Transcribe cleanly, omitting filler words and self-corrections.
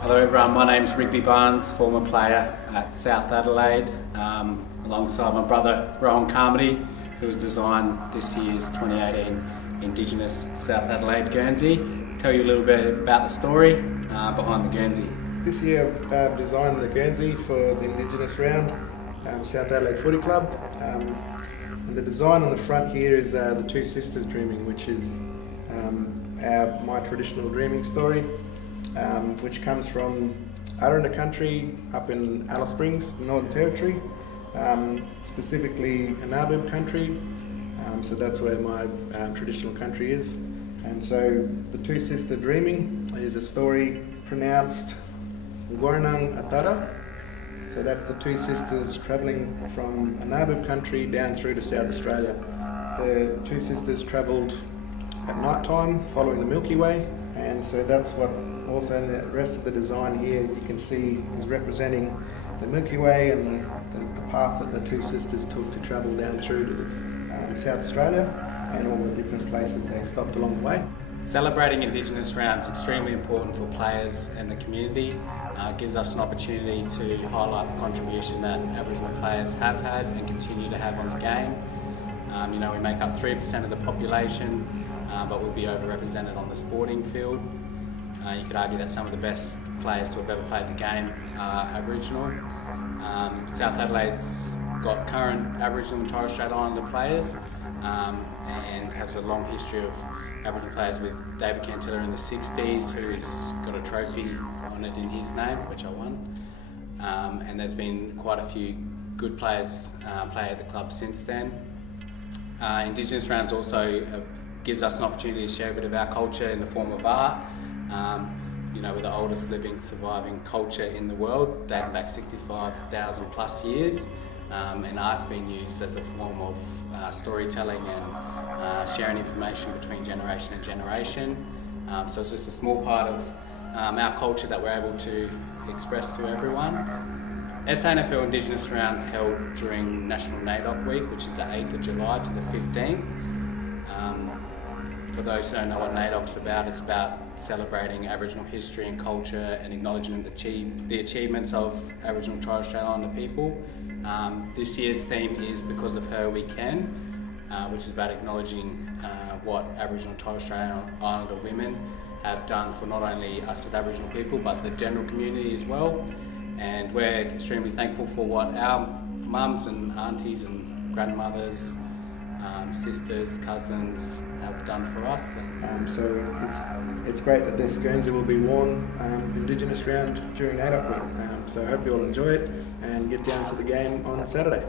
Hello everyone, my name's Rigby Barnes, former player at South Adelaide, alongside my brother Rohan Carmody, who has designed this year's 2018 Indigenous South Adelaide Guernsey. Tell you a little bit about the story behind the Guernsey. This year I've designed the Guernsey for the Indigenous Round, South Adelaide Footy Club. And the design on the front here is the Two Sisters dreaming, which is my traditional dreaming story, which comes from Aranda country up in Alice Springs, Northern Territory, specifically Anabub country. So that's where my traditional country is. And so the Two Sister dreaming is a story pronounced Ngwarnang Atara. So that's the two sisters travelling from Anabub country down through to South Australia. The two sisters travelled at night time following the Milky Way, and so that's what also in the rest of the design here you can see is representing the Milky Way and the path that the two sisters took to travel down through to South Australia and all the different places they stopped along the way. Celebrating Indigenous Round is extremely important for players and the community. It gives us an opportunity to highlight the contribution that Aboriginal players have had and continue to have on the game. You know, we make up 3% of the population, but we'll be overrepresented on the sporting field. You could argue that some of the best players to have ever played the game are Aboriginal. South Adelaide's got current Aboriginal and Torres Strait Islander players and has a long history of Aboriginal players with David Cantilla in the 60s, who's got a trophy on it in his name, which I won. And there's been quite a few good players play at the club since then. Indigenous Rounds also gives us an opportunity to share a bit of our culture in the form of art. You know, we're the oldest living surviving culture in the world, dating back 65,000 plus years. And art's been used as a form of storytelling and sharing information between generation and generation. So it's just a small part of our culture that we're able to express to everyone. SANFL Indigenous Rounds held during National NAIDOC Week, which is the 8th of July to the 15th. For those who don't know what NAIDOC's about, it's about celebrating Aboriginal history and culture and acknowledging the achievements of Aboriginal and Torres Strait Islander people. This year's theme is Because of Her We Can, which is about acknowledging what Aboriginal and Torres Strait Islander women have done for not only us as Aboriginal people but the general community as well. And we're extremely thankful for what our mums and aunties and grandmothers, sisters, cousins have done for us. So it's great that this Guernsey will be worn Indigenous Round during NAIDOC Week. So I hope you all enjoy it and get down to the game on Saturday.